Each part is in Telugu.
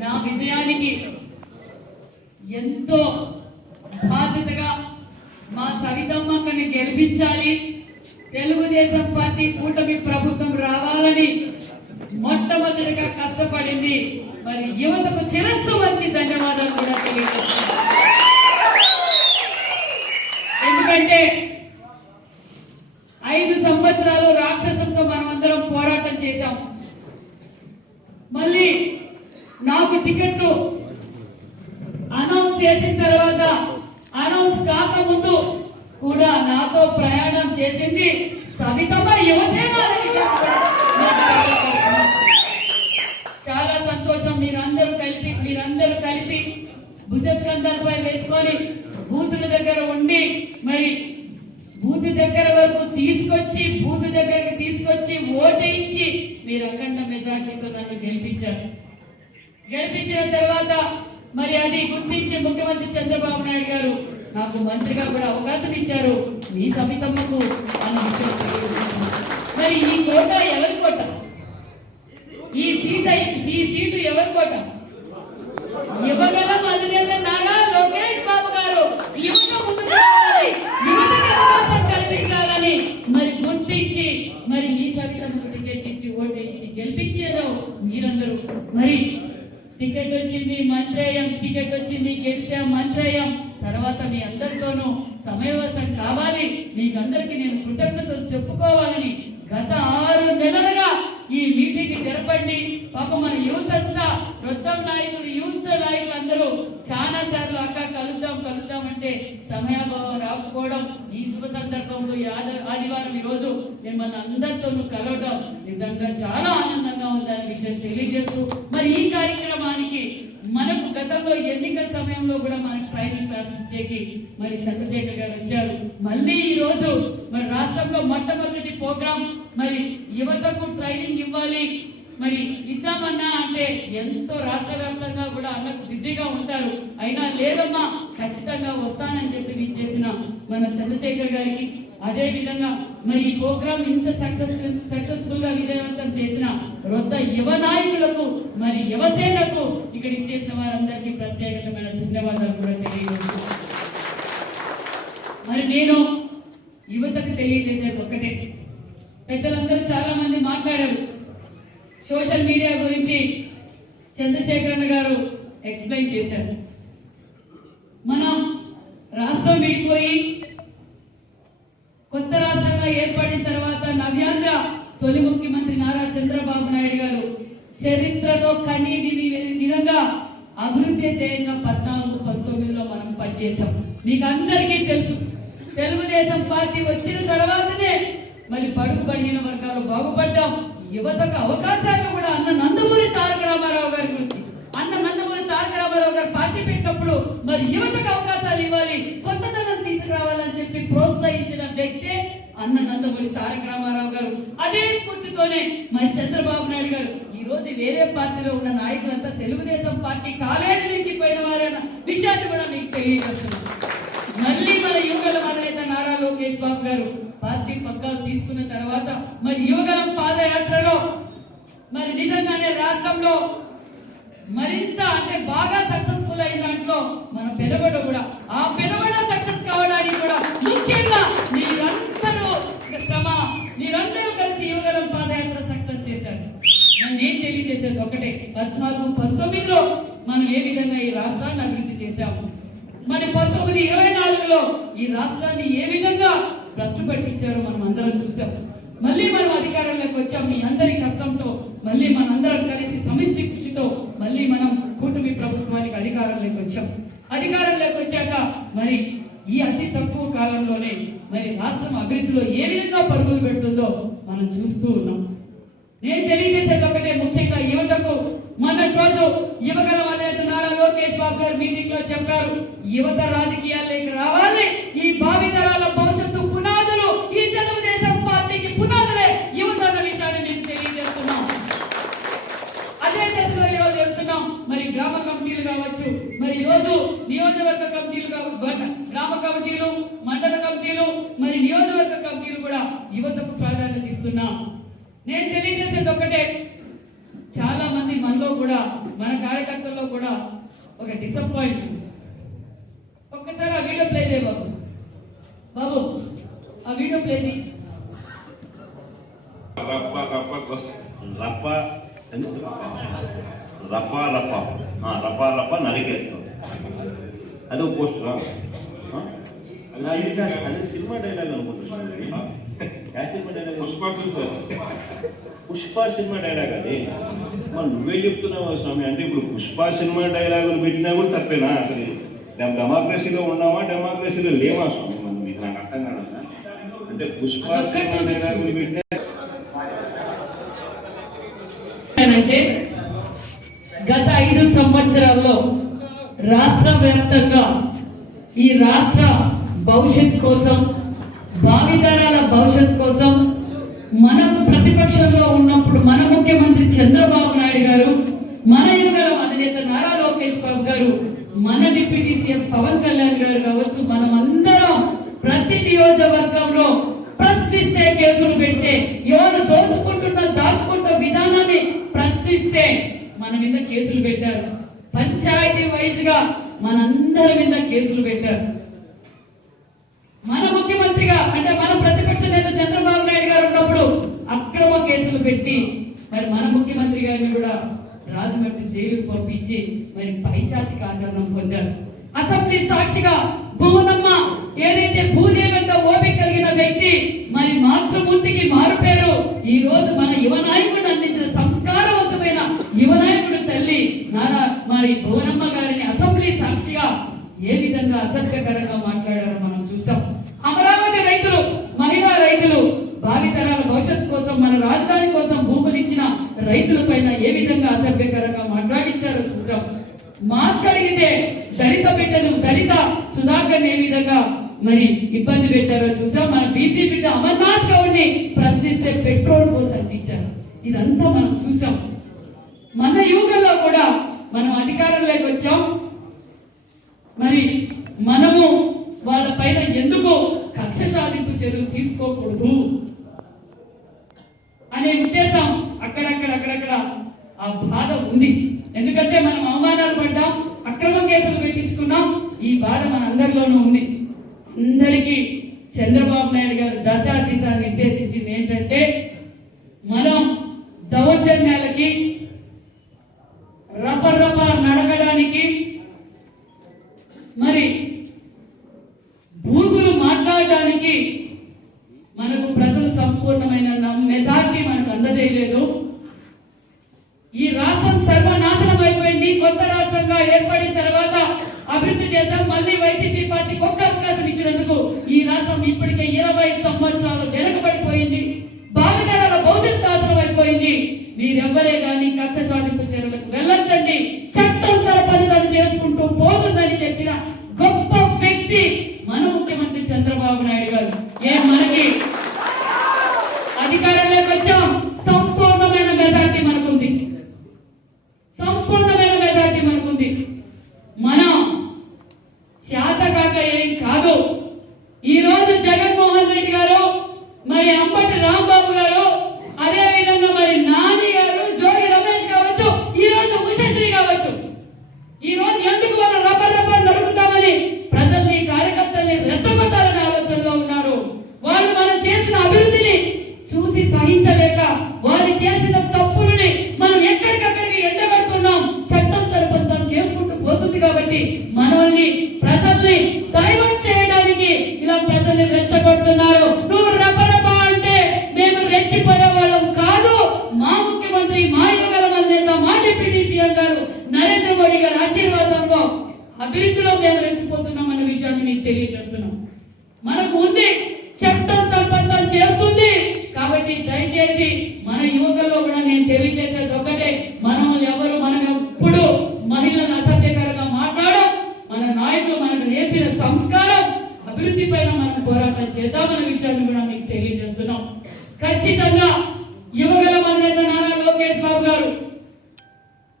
నా విజయానికి ఎంతో బాధ్యతగా మా సవితమ్మక్కని గెలిపించాలి. తెలుగుదేశం పార్టీ కూటమి ప్రభుత్వం రావాలని మొట్టమొదటిగా కష్టపడింది. మరి యువతకు చిరస్సు వచ్చి ధన్యవాదాలు కూడా తెలియజేస్తాను ఎందుకంటే ఐదు సంవత్సరాలు రాక్షసంతో మనమందరం పోరాటం చేశాం. మళ్ళీ నాకు టికెట్ అనౌన్స్ చేసిన తర్వాత అనౌన్స్ కాకముందు కూడా నాతో ప్రయాణం చేసింది సవితమ్మ యువసేన చాలా సంతోషం. చాలా సంతోషం మీరందరూ కలిసి మీరందరూ కలిసి భుజస్కంధాలపై వేసుకొని బూతుల దగ్గర ఉండి మరి బూత్ దగ్గర వరకు తీసుకొచ్చి బూత్ దగ్గరకు తీసుకొచ్చి ఓటేయించి మీరు అఖండ మెజార్టీతో నన్ను గెలిపించారు గెలిపించిన తర్వాత మరి అది గుర్తించి ముఖ్యమంత్రి చంద్రబాబు నాయుడు గారు నాకు మంత్రిగా కూడా అవకాశం ఇచ్చారు. మీ సమితమ్మకు మరి ఈ కోట ఎవరి కోట? ఈ సీట ఈ సీటు ఎవరి కోట? ఇవ్వగలం అధినేత నారా లోకేష్ బాబు గారు. యువత యువతకి అవకాశం కల్పించాలని మరి గుర్తించి మరి ఈ సవితమ్మకు టికెట్ ఇచ్చి ఓటు ఇచ్చి గెలిపించేదో మీరందరూ. మరి టికెట్ వచ్చింది మంత్రేయం టికెట్ వచ్చింది గెలిచాం మంత్రేయం. తర్వాత మీ అందరితోనూ సమయవసం కావాలి. మీకందరికి నేను కృతజ్ఞతలు చెప్పుకోవాలని గత ఆరు నెలలుగా ఈ మీటింగ్ జరపండి. పాప మన యూత్ అంతా వృద్ధం నాయకులు యూత్ నాయకులు అందరూ చాలా సార్లు అక్క కలుద్దాం కలుద్దాం అంటే సమయాభావం రాకపోవడం ఈ శుభ సందర్భంలో ఆదివారం ఈ రోజు మిమ్మల్ని అందరితోనూ కలవడం నిజంగా చాలా ఆనందంగా ఉందనే విషయం తెలియజేస్తూ మరి ఈ కార్యక్రమానికి మనకు గతంలో ఎన్నికల సమయంలో కూడా మనకు ట్రైనింగ్ క్లాస్ ఇచ్చేకి మరి చంద్రశేఖర్ గారు వచ్చారు. మళ్ళీ ఈ రోజు మరి రాష్ట్రంలో మొట్టమొదటి ప్రోగ్రాం. మరి యువతకు ట్రైనింగ్ ఇవ్వాలి. మరి ఇద్దామన్నా అంటే ఎంతో రాష్ట్ర వ్యాప్తంగా కూడా అన్నకు బిజీగా ఉంటారు. అయినా లేదమ్మా ఖచ్చితంగా వస్తానని చెప్పి మీరు చేసిన మన చంద్రశేఖర్ గారికి అదే విధంగా మరి ఈ ప్రోగ్రామ్ ఇంత సక్సెస్ఫుల్ సక్సెస్ఫుల్గా విజయవంతం చేసిన వృద్ధ యువ నాయకులకు మరి యువసేనకు ఇక్కడ ఇచ్చేసిన వారందరికీ ప్రత్యేకమైన ధన్యవాదాలు కూడా తెలియజేస్తున్నాను మరి నేను యువతకు తెలియజేసేది ఒక్కటే. పెద్దలందరూ చాలా మంది మాట్లాడారు. సోషల్ మీడియా గురించి చంద్రశేఖరన్న గారు ఎక్స్ప్లెయిన్ చేశారు. మనం రాష్ట్రం విడిపోయి కొత్త రాష్ట్రంగా ఏర్పడిన తర్వాత నవ్యాంధ్ర తొలి ముఖ్యమంత్రి నారా చంద్రబాబు నాయుడు గారు చరిత్రలో కనీ విధంగా అభివృద్ధి ధ్యేయంగా పద్నాలుగు పంతొమ్మిదిలో మనం పనిచేసాం మీకు అందరికీ తెలుసు. తెలుగుదేశం పార్టీ వచ్చిన తర్వాతనే మరి పడుగు పడిన వర్గాలు బాగుపడ్డాం. యువతకు అవకాశాలు కూడా అన్న నందమూరి తారక రామారావు గారి గురించి అన్న నందమూరి తారక రామారావు గారు పార్టీ పెట్టినప్పుడు మరి యువతకు అవకాశం ఇవ్వాలి కొత్తదనం తీసుకురావాలని చెప్పి ప్రోత్సహించిన వ్యక్తే అన్న నందమూరి తారక రామారావు గారు. అదే స్ఫూర్తితోనే మరి చంద్రబాబు నాయుడు గారు. ఈ రోజు వేరే పార్టీలో ఉన్న నాయకులంతా తెలుగుదేశం పార్టీ కాలేజీ నుంచి పోయిన వారైన? విషయాన్ని కూడా మీకు తెలియజేస్తున్నాను మళ్ళీ మన యువగల అధినేత నారా లోకేష్ బాబు గారు పార్టీ పగ్గాలు తీసుకున్న తర్వాత మరి యువగలం పాదయాత్రలో మరి నిజంగానే రాష్ట్రంలో మరింత అంటే బాగా సక్సెస్ఫుల్ అయిన దాంట్లో మన పెనగొండ కూడా. ఆ పెనగొండ సక్సెస్ కావడానికి కూడా ముఖ్యంగా మీరందరూ కలిసి యువగలం పాదయాత్ర సక్సెస్ చేశారు. నన్ను నేను తెలియజేసేది ఒకటే పద్నాలుగు పంతొమ్మిదిలో మనం ఏ విధంగా ఈ రాష్ట్రాన్ని అభివృద్ధి చేశాము? మరి పంతొమ్మిది ఇరవై నాలుగులో ఈ రాష్ట్రాన్ని ఏ విధంగా భ్రష్టు పట్టించారో మనం అందరం చూసాం మళ్ళీ మనం అధికారంలోకి వచ్చాం మీ అందరి కష్టంతో మళ్ళీ మనందరం కలిసి సమిష్టి కృషితో మళ్ళీ మనం కూటమి ప్రభుత్వానికి అధికారంలోకి వచ్చాం. అధికారంలోకి వచ్చాక మరి ఈ అతి తక్కువ కాలంలోనే మరి రాష్ట్రం అభివృద్ధిలో ఏ విధంగా పరుగులు పెడుతుందో మనం చూస్తూ ఉన్నాం. నేను తెలియజేసేది ఒకటే ముఖ్యంగా యువతకు మొన్నటి రోజు యువగల అనేది నారా లోకేష్ బాబు గారు మీటింగ్లో చెప్పారు యువత రాజకీయాల్లోకి రావాలి ఈ భావితరాల భవిష్యత్తు పునాదులు ఈ తెలుగుదేశం పార్టీకి పునాదులే యువత అన్న విషయాన్ని మీకు తెలియజేస్తున్నాం. అదే దశలో ఈరోజు వెళ్తున్నాం. మరి గ్రామ కమిటీలు కావచ్చు మరి ఈరోజు రోజు నియోజకవర్గ కమిటీలు కావ- గ- గ్రామ కమిటీలు మండల కమిటీలు మరి నియోజకవర్గ కమిటీలు కూడా యువతకు ప్రాధాన్యత ఇస్తున్నాం. నేను తెలియజేసేది ఒకటే చాలా మంది మనలో కూడా మన కార్యకర్తల్లో కూడా ఒక డిసప్పాయింట్మెంట్ ఒక్కసారి ఆ వీడియో ప్లే చేయ బాబు. బాబు ఆ వీడియో ప్లే చేయి. రప్ప రప్ప రప్ప రప్ప రప్ప ఆ, రప్ప రప్ప నరికేస్తాం అది పోస్ట్ సినిమా డైలాగ్ అనుకుంటున్నాను dialogue Pushpa Pushpa cinema dialogue అది? మరి నువ్వే చెప్తున్నావు స్వామి అంటే ఇప్పుడు పుష్ప సినిమా డైలాగులు పెట్టినా కూడా తప్పేనా? అసలు డెమ్- డెమోక్రసీలో ఉన్నామా డెమోక్రసీలో లేవా స్వామి? మనం మీకు నాకు అర్థం కాదు అంటే పుష్ప సినిమా డైలాగులు పెట్టినా అంటే గత ఐదు సంవత్సరాల్లో రాష్ట్ర వ్యాప్తంగా ఈ రాష్ట్ర భవిష్యత్ కోసం భావితరాల భవిష్యత్ కోసం మనం ప్రతిపక్షంలో ఉన్నప్పుడు మన ముఖ్యమంత్రి చంద్రబాబు నాయుడు గారు మన యుగల అధినేత నారా లోకేష్ బాబు గారు మన డిప్యూటీ సీఎం పవన్ కళ్యాణ్ గారు కావచ్చు మనం అందరం ప్రతి నియోజకవర్గంలో ప్రశ్నిస్తే కేసులు పెడితే ఎవరు దోచుకుంటున్న దాచుకుంటున్న విధానాన్ని ప్రశ్నిస్తే మన మీద కేసులు పెట్టారు. పంచాయతీ వయసుగా మనందరి మీద కేసులు పెట్టారు. మన ముఖ్యమంత్రిగా అంటే మన ప్రతిపక్ష నేత చంద్రబాబు నాయుడు గారు ఉన్నప్పుడు అక్రమ కేసులు పెట్టి మరి మన ముఖ్యమంత్రి గారిని కూడా రాజమండ్రి జైలుకు పంపించి మరి పైచాచిక ఆందోళన పొందారు. అసెంబ్లీ సాక్షిగా భువనమ్మ ఏదైతే భూదేవంతో ఓపిక కలిగిన వ్యక్తి మరి మాతృమూర్తికి మారు పేరు ఈ రోజు మన యువ నాయకుడు అందించిన సంస్కారవంతమైన యువ నాయకుడు తల్లి నారా మరి భువనమ్మ గారిని అసెంబ్లీ సాక్షిగా ఏ విధంగా అసభ్యకరంగా మాట్లాడారు మనం చూస్తాం అమరావతి రైతులు మహిళా రైతులు భావితరాల భవిష్యత్తు కోసం మన రాజధాని కోసం భూములు ఇచ్చిన రైతుల పైన ఏ విధంగా అసభ్యకరంగా మాట్లాడించారో చూసాం మాస్క్ అడిగితే దళిత బిడ్డలు దళిత సుధాకర్ ఏ విధంగా మరి ఇబ్బంది పెట్టారో చూసాం మన బీసీ బిడ్డ అమర్నాథ్ గౌడ్ని ప్రశ్నిస్తే పెట్రోల్ కోసం అందించారు. ఇదంతా మనం చూసాం. మన యువకుల్లో కూడా మనం అధికారంలోకి వచ్చాం. మరి మనము వాళ్ళ పైన ఎందుకు కక్ష సాధింపు చర్యలు తీసుకోకూడదు అనే ఉద్దేశం అక్కడక్కడ అక్కడక్కడ ఆ బాధ ఉంది. ఎందుకంటే మనం అవమానాలు పడ్డాం అక్రమ కేసులు పెట్టించుకున్నాం. ఈ బాధ మన అందరిలోనూ ఉంది. అందరికీ చంద్రబాబు నాయుడు గారు దశ దిశ నిర్దేశించింది ఏంటంటే మనం దౌర్జన్యాలకి రపరప రప నడకడానికి మరి బూతులు మాట్లాడడానికి మనకు ప్రజలు సంపూర్ణమైన మెజార్టీ మనకు అందజేయలేదు. రాష్ట్రం సర్వనాశనం అయిపోయింది. కొత్త రాష్ట్రంగా ఏర్పడిన తర్వాత అభివృద్ధి చేశాం. మళ్ళీ వైసీపీ పార్టీకి ఒక్క అవకాశం ఇచ్చినందుకు ఈ రాష్ట్రం ఇప్పటికే ఇరవై సంవత్సరాలు వెనకబడిపోయింది. భావితరాల భవిష్యత్ నాశనం అయిపోయింది. మీరెవ్వరే కానీ కక్ష సాధింపు చర్యలకు వెళ్ళొద్దండి. చట్టం తన పని తను చేసుకుంటూ పోతుందని చెప్పిన గొప్ప వ్యక్తి మన ముఖ్యమంత్రి చంద్రబాబు నాయుడు గారు. ఏ మనకి అధికారంలోకి వచ్చాం సంపూర్ణమైన మెజార్టీ మనకుంది సంపూర్ణమైన మెజార్టీ మనకుంది మనం శాతకాక ఏం కాదు ఈ రోజు జగన్మోహన్ రెడ్డి గారు మరి అంబటి రాంబాబు గారు అదే విధంగా మరి నాని గారు జోగి రమేష్ కావచ్చు ఈ రోజు ఉషశ్రీ కావచ్చు ఈ రోజు ఎందుకు వాళ్ళు రబ్బర్ రబ్బర్ నరుకుతామని ప్రజల్ని కార్యకర్తల్ని రెచ్చగొట్టాలనే ఆలోచనలో ఉన్నారు వాళ్ళు మనం చేసిన అభివృద్ధిని చూసి సహించలేక వాళ్ళు చేసిన తప్పులని మనం ఎక్కడికక్కడికి ఎండగడుతున్నాం చట్టం తరపుతం చేసుకుంటూ పోతుంది కాబట్టి మనల్ని ప్రజల్ని డైవర్ట్ చేయడానికి ఇలా ప్రజల్ని రెచ్చగొడుతున్నారు నువ్వు రబ్బరబ్బ అంటే మేము రెచ్చిపోయే వాళ్ళం కాదు మా ముఖ్యమంత్రి మా యుగల నేత మా డిప్యూటీ సీఎం గారు నరేంద్ర మోడీ గారి ఆశీర్వాదంలో అభివృద్ధిలో మేము రెచ్చిపోతున్నాం అన్న విషయాన్ని మీకు తెలియజేస్తున్నాం మనకు ఉంది. చెప్తాను తల్పంతం చేస్తుంది. కాబట్టి దయచేసి మన యువకుల్లో కూడా నేను తెలియజేసేది ఒకటే. మనం ఎవరు మనం ఎప్పుడు మహిళలను అసభ్యకరంగా మాట్లాడడం మన నాయకులు మనకు నేర్పిన సంస్కారం అభివృద్ధి పైన మనం పోరాటం చేద్దామన్న విషయాన్ని కూడా మీకు తెలియజేస్తున్నాం. ఖచ్చితంగా యువగల మనేత నారా లోకేష్ బాబు గారు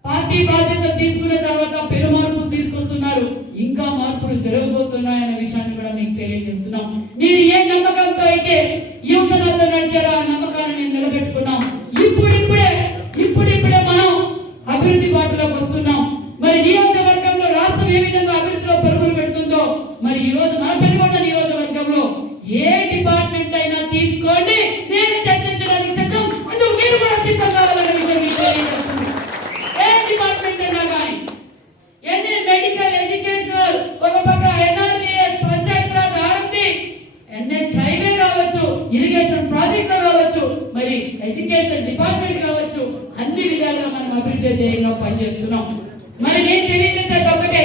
పార్టీ బాధ్యత తీసుకున్న తర్వాత పెను మార్పులు తీసుకొస్తున్నారు. ఇంకా మార్పులు జరగబోతున్నాయన్న విషయాన్ని తెలియజేస్తున్నాం మీరు ఏ నమ్మకంతో అయితే యువతలతో విద్య ధ్యేయంగా పనిచేస్తున్నాం మరి నేను తెలియజేసేది ఒకటే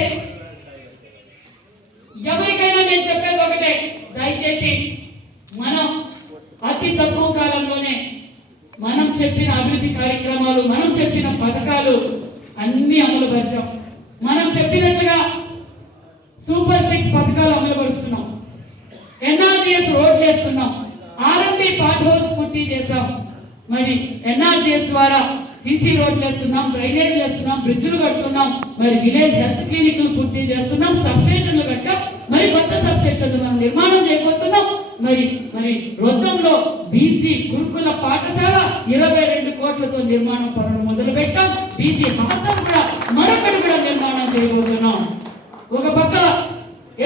క్లినిక్లు పూర్తి చేస్తున్నాం సబ్ స్టేషన్లు కట్టాం. మరి కొత్త సబ్ స్టేషన్లు మనం నిర్మాణం చేయబోతున్నాం. మరి మరి రొద్దంలో బీసీ గురుకుల పాఠశాల ఇరవై రెండు కోట్లతో నిర్మాణం పనులు మొదలు పెట్టాం బీసీ మహత్వం కూడా మరొకటి కూడా నిర్మాణం చేయబోతున్నాం ఒక పక్క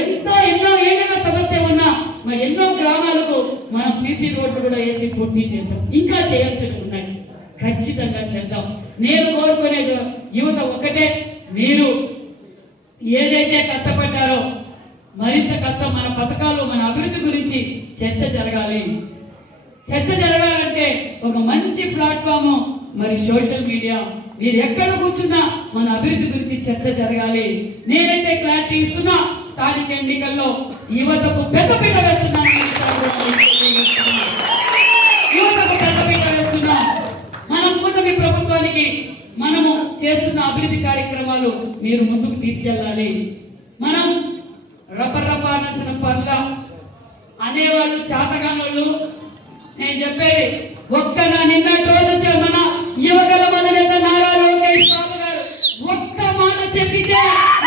ఎంతో ఎన్నో ఏళ్ళగా సమస్య ఉన్నా మరి ఎన్నో గ్రామాలకు మనం సీసీ రోడ్లు కూడా వేసి పూర్తి చేస్తాం ఇంకా చేయాల్సినవి ఉన్నాయి ఖచ్చితంగా చేద్దాం నేను కోరుకునేది యువత ఒకటే మీరు ఏదైతే కష్టపడ్డారో మరింత కష్టం మన పథకాలు మన అభివృద్ధి గురించి చర్చ జరగాలి చర్చ జరగాలంటే ఒక మంచి ప్లాట్ఫామ్ మరి సోషల్ మీడియా. మీరు ఎక్కడ కూర్చున్నా మన అభివృద్ధి గురించి చర్చ జరగాలి. నేనైతే క్లారిటీ ఇస్తున్నా స్థానిక ఎన్నికల్లో యువతకు పెద్దపీట వేస్తున్నాను యువతకు పెద్దపీట వేస్తున్నా. మనం కూటమి ప్రభుత్వానికి మనము చేస్తున్న అభివృద్ధి కార్యక్రమాలు మీరు ముందుకు తీసుకెళ్ళాలి. మనం రప్ప రప్ప పనుల అనేవాళ్ళు చేతగానోళ్ళు. నేను చెప్పేది ఒక్క నా నిన్నటి రోజు మన యువగల మన నేత నారా లోకేష్ బాబు గారు ఒక్క మాట చెప్పితే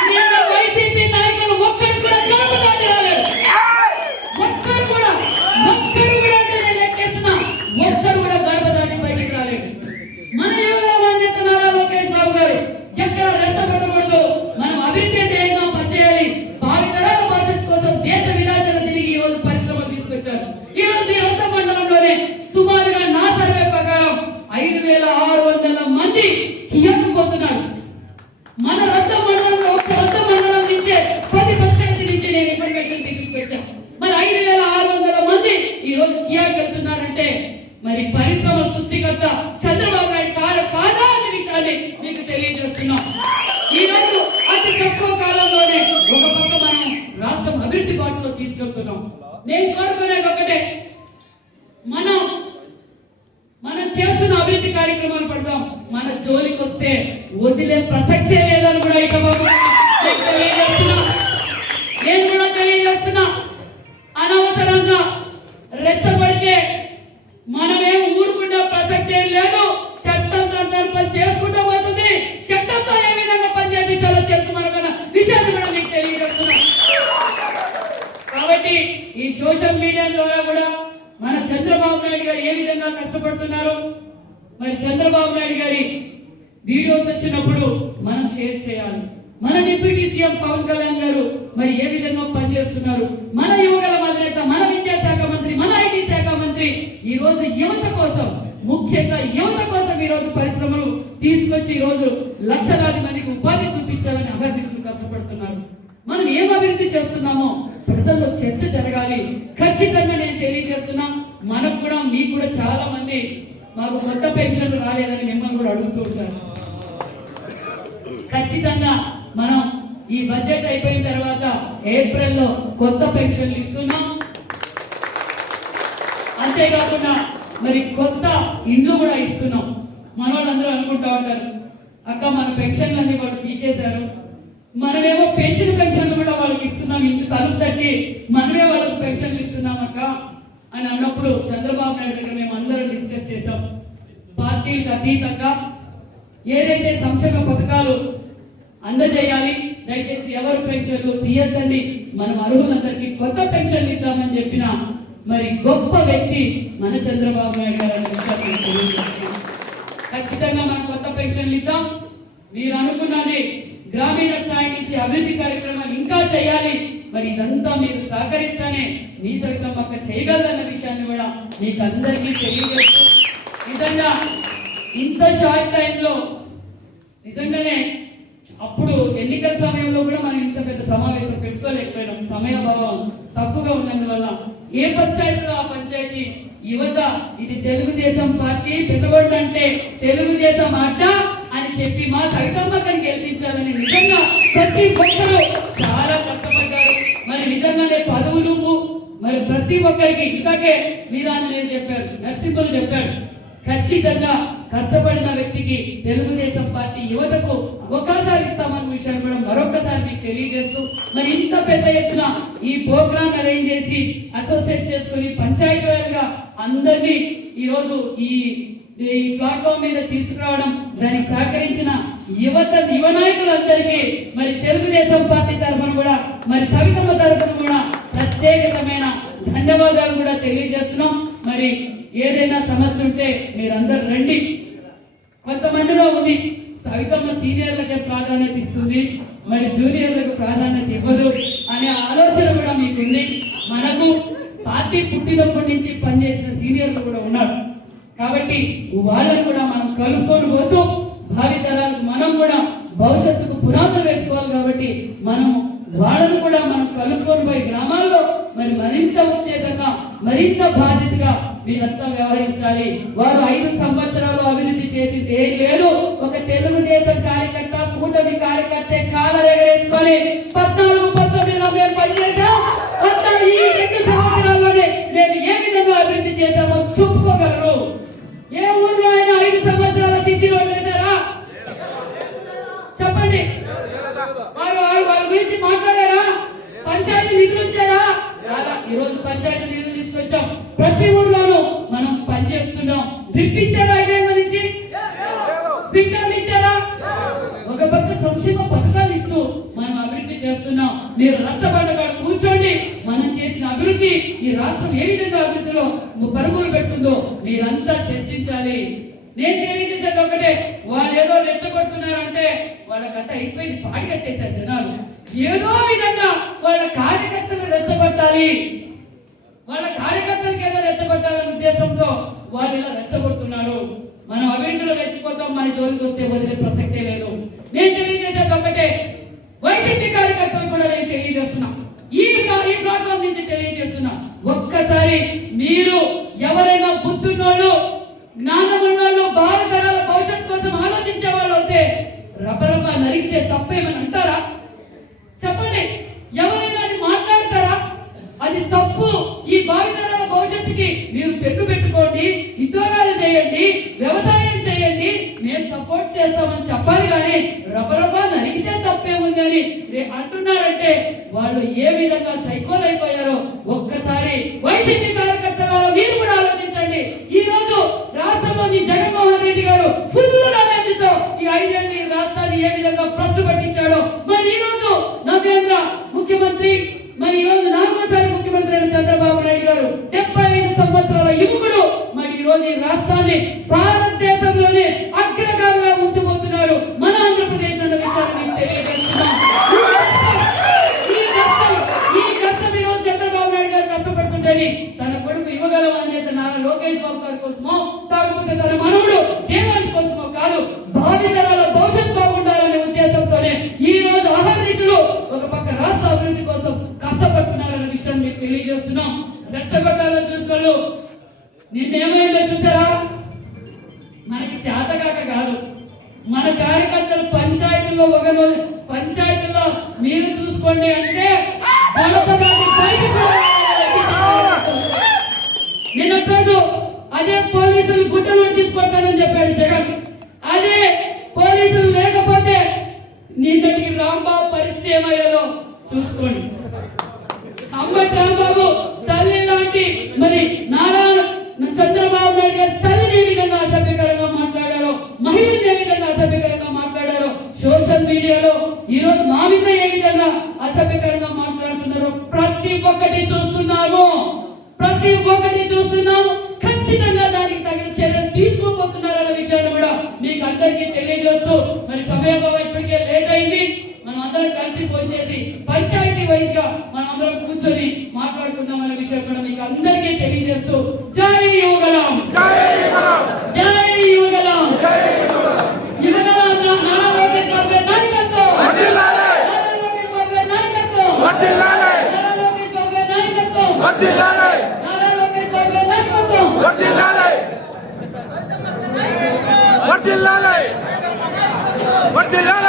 నిన్న వైసీపీ నాయకులు ఒక్కడు కూడా గడప దాటి రాలేడు ఒక్కడు కూడా ఒక్కడు కూడా అంటే నేను లెక్కేస్తున్నా ఒక్కడు కూడా గడప దాటి బయటికి రాలేడు మన యువగల మన నేత నారా లోకేష్ బాబు గారు ఎక్కడ రెచ్చగొట్టకూడదు మనం అభివృద్ధి ధ్యేయంగా పనిచేయాలి భావి తరాల భవిష్యత్తు కోసం దేశ విదేశాలు తిరిగి ఈ రోజు పరిశ్రమలు తీసుకొచ్చారు ఈ రోజు మీ రొంత మండలంలోనే సుమారుగా నా సర్వే ప్రకారం ఐదు వేల ఆరు వందల మంది కియాకు పోతున్నారు మన రొంత మండలంలో ఒక రొంత మండలం నుంచే పది పంచాయతీ నుంచి నేను ఇన్ఫర్మేషన్ తీసుకొచ్చాను మరి ఐదు వేల ఆరు వందల మంది ఈ రోజు కియాకి వెళ్తున్నారంటే మరి పరిశ్రమ సృష్టికర్త చంద్రబాబు నాయుడు కారు కాదా అనే విషయాన్ని మీకు తెలియజేస్తున్నాం ఈ రోజు అతి తక్కువ కాలంలోనే ఒక పక్క మనం రాష్ట్రం అభివృద్ధి బాటలో తీసుకెళ్తున్నాం నేను కోరుకునేది ఒకటే. మనం మనం చేస్తున్న అభివృద్ధి కార్యక్రమాలు పడదాం. మన జోలికి వస్తే వదిలే ప్రసక్తే లేదని కూడా ఇక వీడియోస్ వచ్చినప్పుడు మనం షేర్ చేయాలి. మన డిప్యూటీ సీఎం పవన్ కళ్యాణ్ గారు మరి ఏ విధంగా పనిచేస్తున్నారు? మన యువకుల మధ్యనేత మన విద్యాశాఖ మంత్రి మన ఐటీ శాఖ మంత్రి ఈ రోజు యువత కోసం ముఖ్యంగా యువత కోసం ఈ రోజు పరిశ్రమలు తీసుకొచ్చి ఈ రోజు లక్షలాది మందికి ఉపాధి చూపించాలని అహర్నిశలు కష్టపడుతున్నారు. మనం ఏం అభివృద్ధి చేస్తున్నామో ప్రజల్లో చర్చ జరగాలి. ఖచ్చితంగా నేను తెలియజేస్తున్నా మనకు కూడా మీకు కూడా చాలా మంది మాకు కొత్త పెన్షన్లు రాలేదని మిమ్మల్ని కూడా అడుగుతూ ఉంటారు. ఖచ్చితంగా మనం ఈ బడ్జెట్ అయిపోయిన తర్వాత ఏప్రిల్లో కొత్త పెన్షన్లు ఇస్తున్నాం. అంతేకాకుండా మరి కొత్త ఇండ్లు కూడా ఇస్తున్నాం. మన వాళ్ళందరూ అనుకుంటా ఉంటారు అక్క మన పెన్షన్లు అన్ని వాళ్ళు తీసేశారు మనమేమో పెంచిన పెన్షన్లు కూడా వాళ్ళకి ఇస్తున్నాం. ఇంటి తలుపు తట్టి మనమే వాళ్ళకి పెన్షన్లు ఇస్తున్నాం అక్క అని అన్నప్పుడు చంద్రబాబు నాయుడు దగ్గర మేము అందరం డిస్కస్ చేసాం పార్టీలకు అతీతంగా ఏదైతే సంక్షేమ పథకాలు అందజేయాలి. దయచేసి ఎవరు పెన్షన్లు తీయద్దండి. మనం అర్హులందరికీ కొత్త పెన్షన్లు ఇద్దామని చెప్పిన మరి గొప్ప వ్యక్తి మన చంద్రబాబు నాయుడు గారు ఖచ్చితంగా మనం కొత్త పెన్షన్లు ఇద్దాం. మీరు అనుకున్నది గ్రామీణ స్థాయి నుంచి అభివృద్ధి కార్యక్రమాలు ఇంకా చేయాలి. మరి ఇదంతా మీరు సహకరిస్తేనే మీ సైతం పక్క చేయగలదన్న విషయాన్ని కూడా మీకు అందరికీ తెలియజేస్తూ నిజంగా ఇంత షార్ట్ టైంలో నిజంగానే అప్పుడు ఎన్నికల సమయంలో కూడా మనం ఇంత పెద్ద సమావేశం పెట్టుకోలేకపోయినాం సమయభావం తక్కువగా ఉన్నందువల్ల ఏ పంచాయతీలో ఆ పంచాయతీ యువత ఇది తెలుగుదేశం పార్టీ పెద్దగొడ్డ అంటే తెలుగుదేశం అడ్డ అని చెప్పి మా సైతమ్మకని గెలిపించాలని నిజంగా ప్రతి ఒక్కరూ చాలా కష్టపడ్డారు. మరి నిజంగానే పదవులు మరి ప్రతి ఒక్కరికి ఇంతకే వీరాంజనేయులు చెప్పాడు నరసింహులు చెప్పాడు ఖచ్చితంగా కష్టపడిన వ్యక్తికి తెలుగుదేశం పార్టీ యువతకు అవకాశాలు ఇస్తామన్న విషయాన్ని కూడా మరొకసారి మీకు తెలియజేస్తూ మరి ఇంత పెద్ద ఎత్తున ఈ ప్రోగ్రామ్ అరేంజ్ చేసి అసోసియేట్ చేసుకుని పంచాయతీగా అందరినీ ఈరోజు ఈ ఈ ప్లాట్ఫామ్ మీద తీసుకురావడం దానికి సహకరించిన యువత యువ నాయకులందరికీ మరి తెలుగుదేశం పార్టీ తరఫున కూడా మరి సవితమ్మ తరఫున కూడా ప్రత్యేకమైన ధన్యవాదాలు కూడా తెలియజేస్తున్నాం. మరి ఏదైనా సమస్య ఉంటే మీరందరూ రండి. కొంతమందిలో ఉంది. సవితమ్మ సీనియర్లకే ప్రాధాన్యత ఇస్తుంది. మరి జూనియర్లకు ప్రాధాన్యత ఇవ్వదు అనే ఆలోచన కూడా మీకుంది. మనకు పార్టీ పుట్టినప్పటి నుంచి పనిచేసిన సీనియర్లు కూడా ఉన్నారు. కాబట్టి వాళ్ళని కూడా మనం కలుపుకొని పోతూ భావి తరాలకు మనం కూడా భవిష్యత్తుకు పునాదులు వేసుకోవాలి కాబట్టి మనం వాళ్ళను కూడా మనం కలుపుకొని పోయి గ్రామాల్లో మరి మరింత ఉత్తేజంగా మరింత బాధ్యతగా మీరంతా వ్యవహరించాలి. వారు ఐదు సంవత్సరాలు అభివృద్ధి చేసింది ఏం లేదు. ఒక తెలుగుదేశం కార్యకర్త కూటమి కార్యకర్త కాల ఎగరేసుకొని పద్నాలుగు పంతొమ్మిదిలో మేము పనిచేసాం ఈ రెండు సంవత్సరాల్లోనే నేను ఏ విధంగా అభివృద్ధి చేశామో చెప్పుకోగలరు. ఏ ఊర్లో అయినా ఐదు సంవత్సరాల సీసీ రోడ్లు చెప్పండి. వారు వారు వారి గురించి మాట్లాడారా? పంచాయతీ నిధులు ఇచ్చారా? ఈ రోజు పంచాయతీ నిధులు తీసుకొచ్చాం. ప్రతి ఊర్లో పనిచేస్తున్నాం. డ్రిప్ ఇచ్చారా ఐదేళ్ళ నుంచి స్పీకర్లు ఇచ్చారా ఒక పక్క సంక్షేమ పథకాలు ఇస్తూ మనం అభివృద్ధి చేస్తున్నాం మీరు రచ్చబండగా కూర్చోండి మనం చేసిన అభివృద్ధి ఈ రాష్ట్రం ఏ విధంగా అభివృద్ధిలో పరుగులు పెడుతుందో మీరంతా చర్చించాలి నేను తెలియజేసేది ఒకటే వాళ్ళు ఏదో రెచ్చగొడుతున్నారంటే వాళ్ళ గట్ట అయిపోయింది పాడి కట్టేశారు జనాలు ఏదో విధంగా వాళ్ళ కార్యకర్తలు రెచ్చగొట్టాలి వాళ్ళ కార్యకర్తలకు ఏదో రెచ్చగొట్టాలనే ఉద్దేశంతో వాళ్ళు ఇలా రెచ్చగొడుతున్నారు. మనం అభివృద్ధిలో రెచ్చిపోతాం మన జోలికి వస్తే వదిలే ప్రసక్తే లేదు. నేను తెలియజేసేది ఒకటే వైసీపీ కార్యకర్తలు కూడా నేను తెలియజేస్తున్నా. ఈ ఈ ప్లాట్ఫామ్ నుంచి తెలియజేస్తున్నా. ఒక్కసారి మీరు ఎవరైనా బుద్ధున్నోళ్ళు జ్ఞానమున్నోళ్ళు భావితరాల భవిష్యత్ కోసం ఆలోచించే వాళ్ళు అయితే రపరప నరిగితే తప్పేమని అంటారా? చెప్పండి. ఎవరైనా అది మాట్లాడతారా? అది తప్పు. ఈ భావితరాల భవిష్యత్తుకి మీరు పెట్టు చేయండి ఉద్యోగాలు చేయండి వ్యవసాయం చేయండి మేము సపోర్ట్ చేస్తామని చెప్పాలి కానీ రబరబా నరిగితే తప్పేముంది అని అంటున్నారంటే వాళ్ళు ఏ విధంగా సైకోల్ అయిపోయారో ఒక్కసారి వైసీపీ కార్యకర్తలలో మీరు కూడా ఆలోచించండి ఈ రోజు రాష్ట్రంలో మీ జగన్మోహన్ రెడ్డి గారు ఫుల్ నాలెడ్జ్తో ఈ ఐదేళ్ళు ఈ రాష్ట్రాన్ని ఏ విధంగా భ్రష్టు పట్టించాడో మరి ఈ రోజు నవ్యాంధ్ర ముఖ్యమంత్రి మరి ఈ రోజు నాలుగోసారి ముఖ్యమంత్రి అయిన చంద్రబాబు నాయుడు గారు డెబ్బై ఐదు సంవత్సరాల యువకుడు మరి ఈ రోజు ఈ రాష్ట్రాన్ని భారతదేశంలోనే అగ్రగామిగా ఉంచబోతున్నారు మన ఆంధ్రప్రదేశ్ అన్న విషయాన్ని మీకు తెలియజేస్తున్నాం ఈ కష్టం ఈ కష్టం ఈ రోజు చంద్రబాబు నాయుడు గారు కష్టపడుతుంటేని తన కొడుకు యువగల అధినేత నారా లోకేష్ బాబు గారి కోసమో కాకపోతే తన మనవుడు దేవాంశ్ కోసమో కాదు. భావితరాల భవిష్యత్ బాగుండాలనే ఉద్దేశంతోనే ఈ రోజు అహర్నిశలు ఒక పక్క రాష్ట్ర అభివృద్ధి కోసం కష్టపడుతున్నారనే విషయాన్ని మీకు తెలియజేస్తున్నాం. రెచ్చగొట్టాలని చూసుకోళ్ళు నిన్నేమైందో చూసారా? మనకి చేతకాక కాదు. మన కార్యకర్తలు పంచాయతీల్లో ఒక రోజు పంచాయతీల్లో మీరు చూసుకోండి అంటే నిన్నటి రోజు అదే పోలీసులు గుట్టలు తీసుకొస్తానని చెప్పాడు జగన్. అదే పోలీసులు లేకపోతే నిన్నటికి రాంబాబు పరిస్థితి ఏమయ్యాదో చూసుకోండి. అంబటి రాంబాబు Abdullah